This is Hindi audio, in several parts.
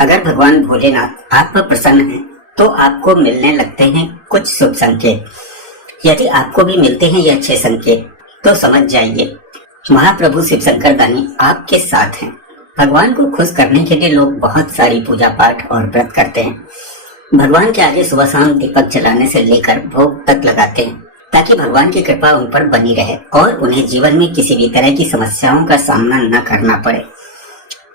अगर भगवान भोलेनाथ आप पर प्रसन्न हैं, तो आपको मिलने लगते हैं कुछ शुभ संकेत। यदि आपको भी मिलते हैं ये अच्छे संकेत, तो समझ जाइए महाप्रभु शिव शंकर दानी आपके साथ हैं। भगवान को खुश करने के लिए लोग बहुत सारी पूजा पाठ और व्रत करते हैं। भगवान के आगे सुबह शाम दीपक जलाने से लेकर भोग तक लगाते हैं, ताकि भगवान की कृपा उन पर बनी रहे और उन्हें जीवन में किसी भी तरह की समस्याओं का सामना न करना पड़े।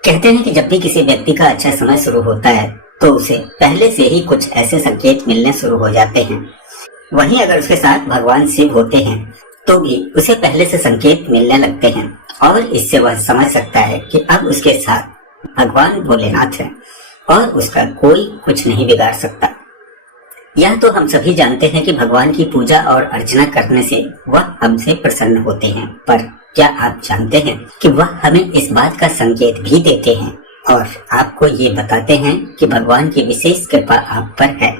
कहते हैं कि जब भी किसी व्यक्ति का अच्छा समय शुरू होता है, तो उसे पहले से ही कुछ ऐसे संकेत मिलने शुरू हो जाते हैं। वहीं अगर उसके साथ भगवान शिव होते हैं, तो भी उसे पहले से संकेत मिलने लगते हैं और इससे वह समझ सकता है कि अब उसके साथ भगवान भोलेनाथ है और उसका कोई कुछ नहीं बिगाड़ सकता। यह तो हम सभी जानते हैं कि भगवान की पूजा और अर्चना करने से वह हमसे प्रसन्न होते हैं, पर क्या आप जानते हैं कि वह हमें इस बात का संकेत भी देते हैं और आपको ये बताते हैं कि भगवान की विशेष कृपा आप पर है।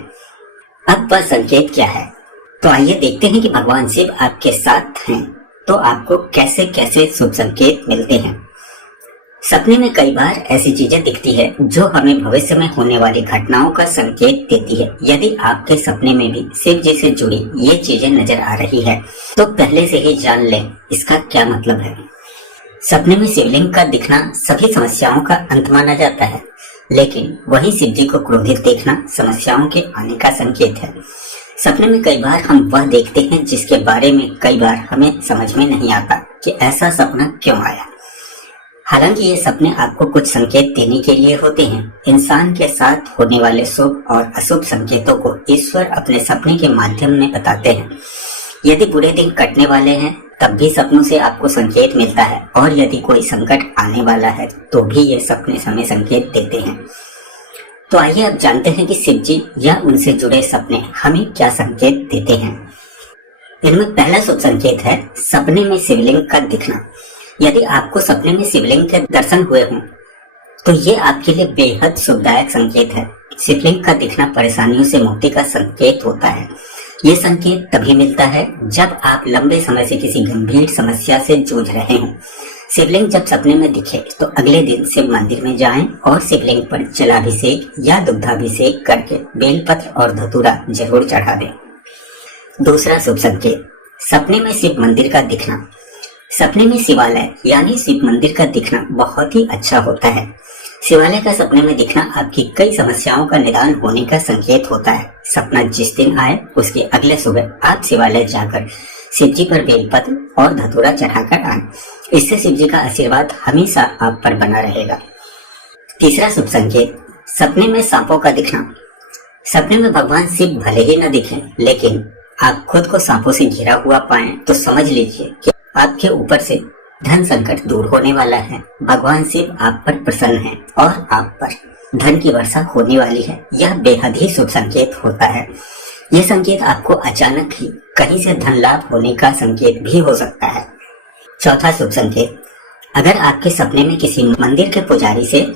अब वह संकेत क्या है, तो आइए देखते हैं कि भगवान शिव आपके साथ हैं तो आपको कैसे कैसे शुभ संकेत मिलते हैं। सपने में कई बार ऐसी चीजें दिखती है जो हमें भविष्य में होने वाली घटनाओं का संकेत देती है। यदि आपके सपने में भी शिव जी से जुड़ी ये चीजें नजर आ रही है, तो पहले से ही जान लें इसका क्या मतलब है। सपने में शिवलिंग का दिखना सभी समस्याओं का अंत माना जाता है, लेकिन वही शिव जी को क्रोधित देखना समस्याओं के आने का संकेत है। सपने में कई बार हम वह देखते हैं जिसके बारे में कई बार हमें समझ में नहीं आता कि ऐसा सपना क्यों आया। हालांकि ये सपने आपको कुछ संकेत देने के लिए होते हैं। इंसान के साथ होने वाले शुभ और अशुभ संकेतों को ईश्वर अपने सपने के माध्यम में बताते हैं। यदि बुरे दिन कटने वाले हैं, तब भी सपनों से आपको संकेत मिलता है, और यदि कोई संकट आने वाला है तो भी ये सपने हमें संकेत देते हैं। तो आइए अब जानते हैं कि शिव जी या उनसे जुड़े सपने हमें क्या संकेत देते हैं। इनमें पहला शुभ संकेत है सपने में शिवलिंग का दिखना। यदि आपको सपने में शिवलिंग के दर्शन हुए हों, तो ये आपके लिए बेहद शुभदायक संकेत है। शिवलिंग का दिखना परेशानियों से मुक्ति का संकेत होता है। ये संकेत तभी मिलता है जब आप लंबे समय से किसी गंभीर समस्या से जूझ रहे हों। शिवलिंग जब सपने में दिखे तो अगले दिन शिव मंदिर में जाएं और शिवलिंग पर जलाभिषेक या दुग्धाभिषेक करके बेलपत्र और धतूरा जरूर चढ़ा दें। दूसरा शुभ संकेत सपने में शिव मंदिर का दिखना। सपने में शिवालय यानी शिव मंदिर का दिखना बहुत ही अच्छा होता है। शिवालय का सपने में दिखना आपकी कई समस्याओं का निदान होने का संकेत होता है। सपना जिस दिन आए उसके अगले सुबह आप शिवालय जाकर शिव जी पर बेलपत्र और धतूरा चढ़ाकर आए। इससे शिव जी का आशीर्वाद हमेशा आप पर बना रहेगा। तीसरा शुभ संकेत सपने में सांपों का दिखना। सपने में भगवान शिव भले ही न दिखें, लेकिन आप खुद को सांपों से घिरा हुआ पाएं, तो समझ लीजिए कि आपके ऊपर से धन संकट दूर होने वाला है। भगवान शिव आप पर प्रसन्न हैं और आप पर धन की वर्षा होने वाली है। यह बेहद ही शुभ संकेत होता है। यह संकेत आपको अचानक ही कहीं से धन लाभ होने का संकेत भी हो सकता है। चौथा शुभ संकेत अगर आपके सपने में किसी मंदिर के पुजारी से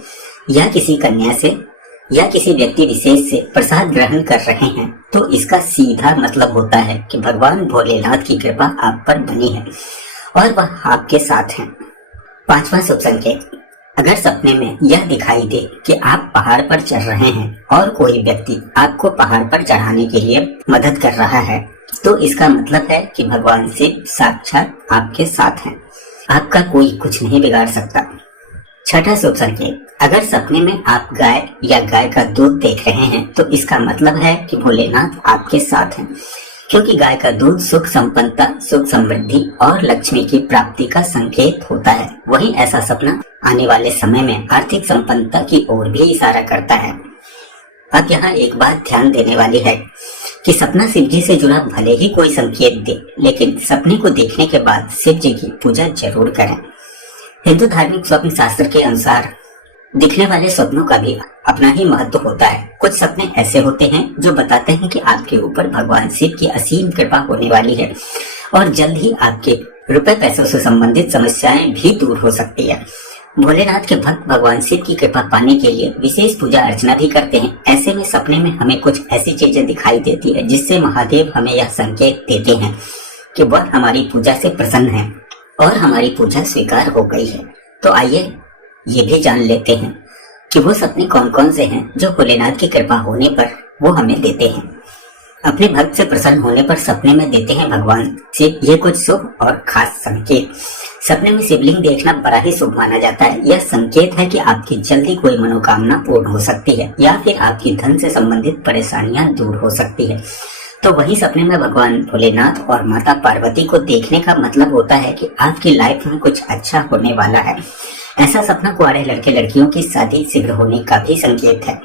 या किसी कन्या से या किसी व्यक्ति विशेष से प्रसाद ग्रहण कर रहे हैं, तो इसका सीधा मतलब होता है कि भगवान भोलेनाथ की कृपा आप पर बनी है और वह आपके साथ हैं। पांचवा शुभ संकेत अगर सपने में यह दिखाई दे कि आप पहाड़ पर चढ़ रहे हैं और कोई व्यक्ति आपको पहाड़ पर चढ़ाने के लिए मदद कर रहा है, तो इसका मतलब है कि भगवान शिव साक्षात आपके साथ हैं। आपका कोई कुछ नहीं बिगाड़ सकता। छठा शुभ संकेत अगर सपने में आप गाय या गाय का दूध देख रहे हैं, तो इसका मतलब है कि भोलेनाथ आपके साथ हैं, क्योंकि गाय का दूध सुख संपन्नता, सुख समृद्धि और लक्ष्मी की प्राप्ति का संकेत होता है। वहीं ऐसा सपना आने वाले समय में आर्थिक संपन्नता की ओर भी इशारा करता है। अब यहाँ एक बात ध्यान देने वाली है कि सपना शिव जी से जुड़ा भले ही कोई संकेत दे, लेकिन सपने को देखने के बाद शिव जी की पूजा जरूर करें। हिंदू धार्मिक स्वप्न शास्त्र के अनुसार दिखने वाले स्वप्नों का भी अपना ही महत्व होता है। कुछ सपने ऐसे होते हैं जो बताते हैं कि आपके ऊपर भगवान शिव की असीम कृपा होने वाली है और जल्द ही आपके रुपए पैसों से संबंधित समस्याएं भी दूर हो सकती है। भोलेनाथ के भक्त भगवान शिव की कृपा पाने के लिए विशेष पूजा अर्चना भी करते हैं। ऐसे में सपने में हमें कुछ ऐसी चीजें दिखाई देती है जिससे महादेव हमें यह संकेत देते हैं कि वह हमारी पूजा से प्रसन्न है और हमारी पूजा स्वीकार हो गई है। तो आइए ये भी जान लेते हैं कि वो सपने कौन कौन से हैं जो भोलेनाथ की कृपा होने पर वो हमें देते हैं। अपने भक्त से प्रसन्न होने पर सपने में देते हैं भगवान शिव ये कुछ शुभ और खास संकेत। सपने में शिवलिंग देखना बड़ा ही शुभ माना जाता है। यह संकेत है कि आपकी जल्दी कोई मनोकामना पूर्ण हो सकती है या फिर आपकी धन से संबंधित परेशानियां दूर हो सकती है। तो वही सपने में भगवान भोलेनाथ और माता पार्वती को देखने का मतलब होता है कि आपकी लाइफ में कुछ अच्छा होने वाला है। ऐसा सपना कुंवारे लड़के लड़कियों की शादी शीघ्र होने का भी संकेत है।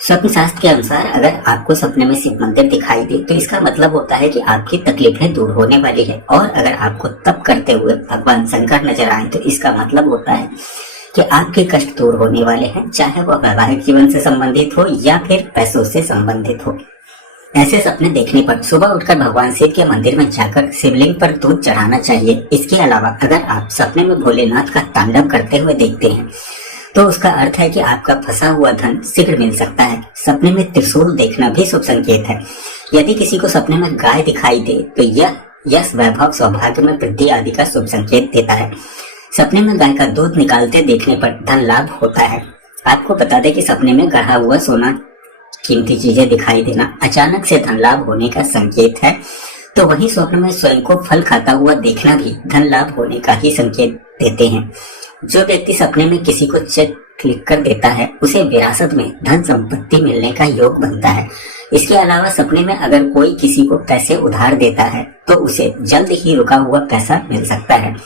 स्वप्न शास्त्र के अनुसार अगर आपको सपने में शिव मंदिर दिखाई दे तो इसका मतलब होता है कि आपकी तकलीफें दूर होने वाली है, और अगर आपको तप करते हुए भगवान शंकर नजर आए तो इसका मतलब होता है कि आपके कष्ट दूर होने वाले हैं, चाहे वह वैवाहिक जीवन से संबंधित हो या फिर पैसों से संबंधित हो। ऐसे सपने देखने पर सुबह उठकर भगवान शिव के मंदिर में जाकर शिवलिंग पर दूध चढ़ाना चाहिए। इसके अलावा अगर आप सपने में भोलेनाथ का तांडव करते हुए देखते हैं तो उसका अर्थ है कि आपका फंसा हुआ धन शीघ्र मिल सकता है। सपने में त्रिशूल देखना भी शुभ संकेत है। यदि किसी को सपने में गाय दिखाई दे तो यह यश, वैभव, सौभाग्य में वृद्धि आदि का शुभ संकेत देता है। सपने में गाय का दूध निकालते देखने पर धन लाभ होता है। आपको बता दें कि सपने में गढ़ा हुआ सोना, कीमती चीजें दिखाई देना अचानक से धन लाभ होने का संकेत है। तो वही स्वप्न में स्वयं को फल खाता हुआ देखना भी धन लाभ होने का ही संकेत देते हैं। जो व्यक्ति सपने में किसी को चेक लिख कर देता है उसे विरासत में धन संपत्ति मिलने का योग बनता है। इसके अलावा सपने में अगर कोई किसी को पैसे उधार देता है तो उसे जल्द ही रुका हुआ पैसा मिल सकता है।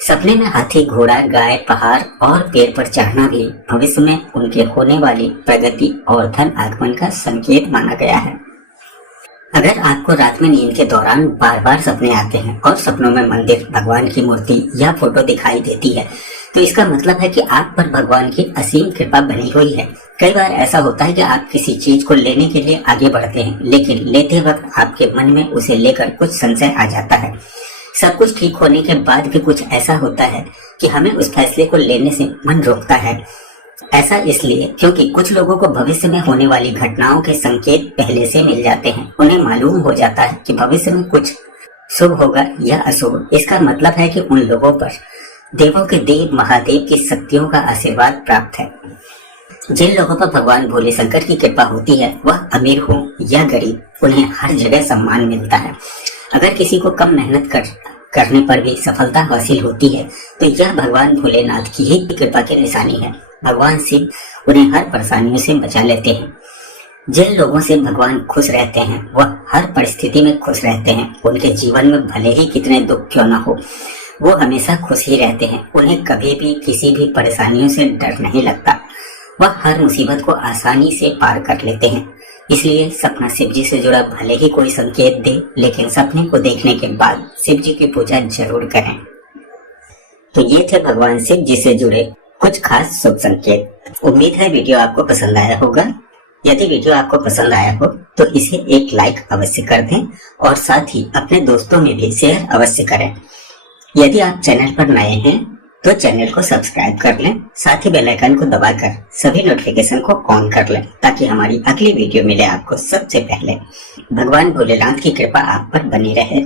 सपने में हाथी, घोड़ा, गाय, पहाड़ और पेड़ पर चढ़ना भी भविष्य में उनके होने वाली प्रगति और धन आगमन का संकेत माना गया है। अगर आपको रात में नींद के दौरान बार बार सपने आते हैं और सपनों में मंदिर, भगवान की मूर्ति या फोटो दिखाई देती है तो इसका मतलब है कि आप पर भगवान की असीम कृपा बनी हुई है। कई बार ऐसा होता है कि आप किसी चीज को लेने के लिए आगे बढ़ते हैं, लेकिन लेते वक्त आपके मन में उसे लेकर कुछ संशय आ जाता है। सब कुछ ठीक होने के बाद भी कुछ ऐसा होता है कि हमें उस फैसले को लेने से मन रोकता है। ऐसा इसलिए क्योंकि कुछ लोगों को भविष्य में होने वाली घटनाओं के संकेत पहले से मिल जाते हैं। उन्हें मालूम हो जाता है कि भविष्य में कुछ शुभ होगा या अशुभ। इसका मतलब है कि उन लोगों पर देवों के देव महादेव की शक्तियों का आशीर्वाद प्राप्त है। जिन लोगों पर भगवान भोले शंकर की कृपा होती है वह अमीर हो या गरीब, उन्हें हर जगह सम्मान मिलता है। अगर किसी को कम मेहनत करने पर भी सफलता हासिल होती है तो यह भगवान भोलेनाथ की ही कृपा की निशानी है। भगवान शिव उन्हें हर परेशानियों से बचा लेते हैं। जिन लोगों से भगवान खुश रहते हैं वह हर परिस्थिति में खुश रहते हैं। उनके जीवन में भले ही कितने दुख क्यों न हो वो हमेशा खुश ही रहते हैं। उन्हें कभी भी किसी भी परेशानियों से डर नहीं लगता। वह हर मुसीबत को आसानी से पार कर लेते हैं। इसलिए सपना शिव जी से जुड़ा भले ही कोई संकेत दे, लेकिन सपने को देखने के बाद शिव जी की पूजा जरूर करें। तो ये थे भगवान शिव जी से जुड़े कुछ खास शुभ संकेत। उम्मीद है वीडियो आपको पसंद आया होगा। यदि वीडियो आपको पसंद आया हो तो इसे एक लाइक अवश्य कर दें और साथ ही अपने दोस्तों में भी शेयर अवश्य करें। यदि आप चैनल पर नए हैं तो चैनल को सब्सक्राइब कर लें, साथ ही बेल आइकन को दबाकर सभी नोटिफिकेशन को ऑन कर लें ताकि हमारी अगली वीडियो मिले आपको सबसे पहले। भगवान भोलेनाथ की कृपा आप पर बनी रहे।